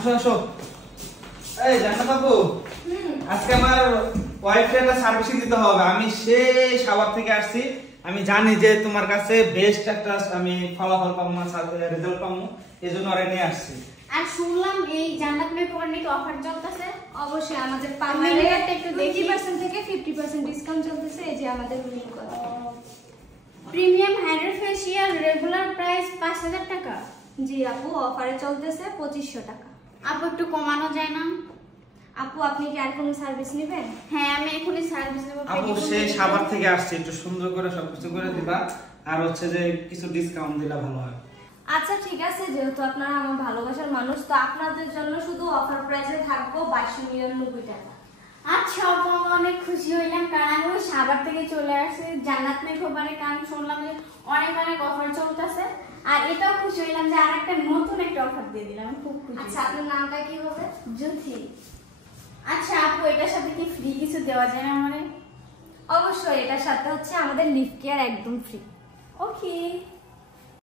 আসো আসো। এই জান্নাত আপু, আজকে আমার ওয়াইফকে একটা সার্ভিসিং দিতে হবে। আমি সেই সাভার থেকে আসছি। আমি জানি যে তোমার কাছে বেস্ট একটা আমি ফলাফল পাবো, রেজাল্ট পাবো, এই জন্য ওরে নিয়ে আসছি। আর শুনলাম এই জান্নাত মেকওভার নাকি অফার চলতেছে। অবশ্যই আমাদের পার্লারে একটু 20% থেকে 50% ডিসকাউন্ট চলতেছে। এই যে আমাদের লিংক করা premium Hydra facial regular price 5000 টাকা। জি আপু, অফারে চলতেছে 2500 টাকা। আপু একটু কমানো যায় না? আপু আপনি কি আর কোনো সার্ভিস নেবেন? হ্যাঁ, আমি এখনই সার্ভিস নেব। আপু সেই সাভার থেকে আসছি, একটু সুন্দর করে সবকিছু করে দিবা, আর হচ্ছে যে কিছু ডিসকাউন্ট দিলে ভালো হয়। আচ্ছা ঠিক আছে, যেহেতু আপনারা আমার ভালোবাসার মানুষ, তো আপনাদের জন্য শুধু অফার প্রাইসে থাকবো 2299 টাকা। আচ্ছা আপু, আমি অনেক খুশি হইলাম, কারণ আমি ওই সাভার থেকে চলে আসছি জান্নাত মেকওভারে, কারণ শুনলাম যে অনেক অনেক অফার চলতেছে। আর এটাও খুশি হইলাম যে আর একটা নতুন একটা অফার দিয়ে দিলাম, আমি খুব খুশি। আচ্ছা আপনার নামটা কি হবে? জ্যোতি। আচ্ছা আপু, এটার সাথে কি ফ্রি কিছু দেওয়া যায় না আমারে? অবশ্যই, এটার সাথে হচ্ছে আমাদের লিপ কেয়ার একদম ফ্রি। ওকে।